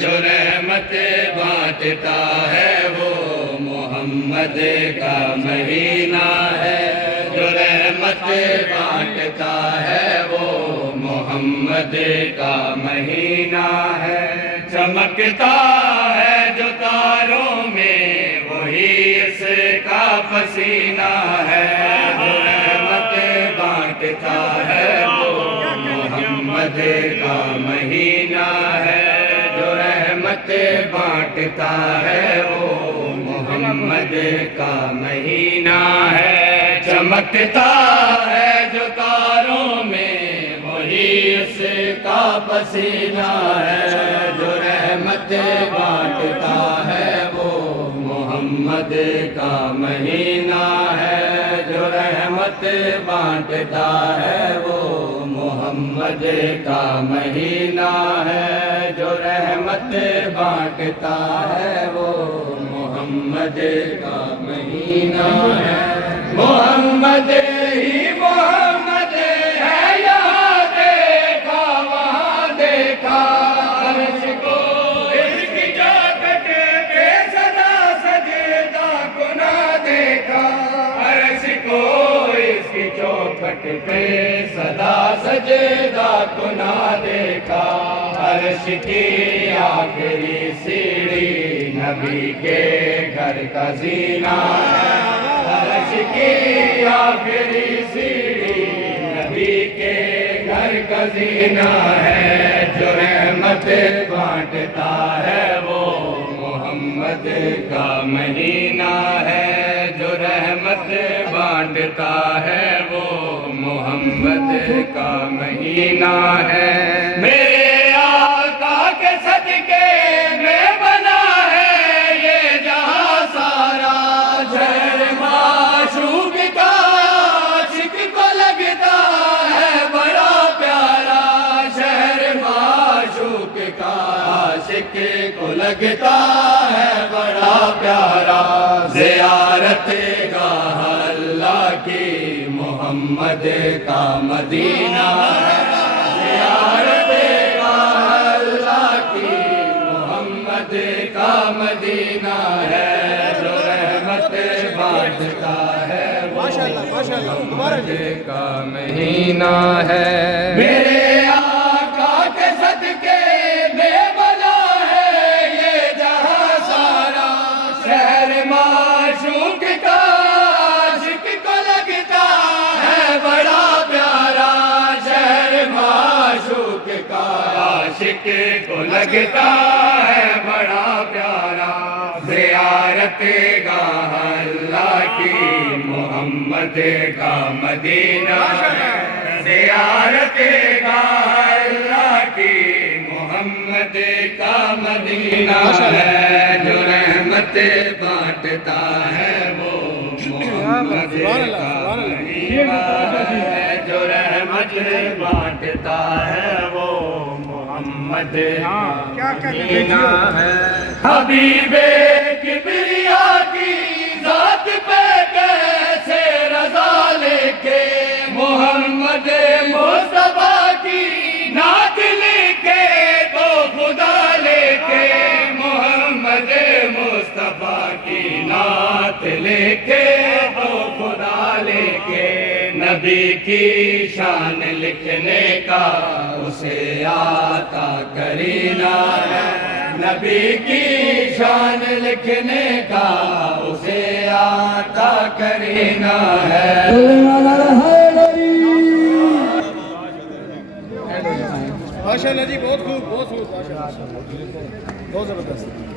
جو رحمت بانٹتا ہے وہ محمد کا مہینہ ہے، جو رحمت بانٹتا ہے وہ محمد کا مہینہ ہے، چمکتا ہے جو تاروں میں وہی اس کا پسینہ ہے، جو رحمت بانٹتا ہے وہ محمد کا مہینہ ہے، جو رحمت بانٹتا ہے وہ محمد کا مہینہ ہے، چمکتا ہے جو تاروں میں وہی اس کا پسینہ ہے، جو رحمت بانٹتا ہے وہ محمد کا مہینہ ہے، جو رحمت بانٹتا ہے وہ محمد کا مہینہ ہے، جو رحمت بانٹتا ہے وہ محمد کا مہینہ ہے، محمد ہی محمد ہے، یہاں دیکھا وہاں دیکھا، عرش کو اس کی چوکھٹ پہ صدا سجدہ گناہ دیکھا، عرش کو اس کی چوکھٹ پہ صدا سجدہ گناہ دیکھا، عرش کی آخری سیڑھی نبی کے گھر کا زینہ ہے، عرش کی آخری سیڑھی نبی کے گھر کا زینہ ہے، جو رحمت بانٹتا ہے وہ محمد کا مہینہ ہے، جو رحمت بانٹتا ہے وہ محمد کا مہینہ ہے، میرے آقا کے صدقے میں بنا ہے یہ جہاں سارا، شہر معشوق کا عاشق کو لگتا ہے بڑا پیارا، شہر معشوق کا عاشق کو لگتا ہے بڑا پیارا، زیارت گاہ اللہ کی محمد کا مدینہ ہے، زیارت گاہ اللہ کی محمد کا مدینہ ہے، جو رحمت بانٹتا ہے وہ محمد کا مہینہ ہے، میرے آقا کے صدقے میں بنا ہے یہ جہاں سارا، شہر معشوق کا عاشق کو لگتا ہے بڑا پیارا، شہر معشوق کا عاشق کو لگتا ہے بڑا پیارا، زیارت گاہ اللہ کی محمد کا مدینہ ہے، زیارت گاہ اللہ کی محمد کا مدینہ ہے، جو رحمت بانٹتا ہے وہ محمد کا مدینہ ہے، جو رحمت بانٹتا ہے وہ محمد کا مدینہ ہے، حبیب کبریا کی ذات پہ کیسے رضا لے کے، محمد مصطفیٰ کی نعت لکھے تو خدا لے کے، محمد مصطفیٰ کی نعت لکھے تو خدا لے کے، نبی کی شان لکھنے کا اسے آتا کرینہ ہے، نبی کی شان لکھنے کا اسے آتا کرینہ ہے، ماشاءاللہ جی، بہت خوب، بہت خوب، ماشاءاللہ، بہت زبردست۔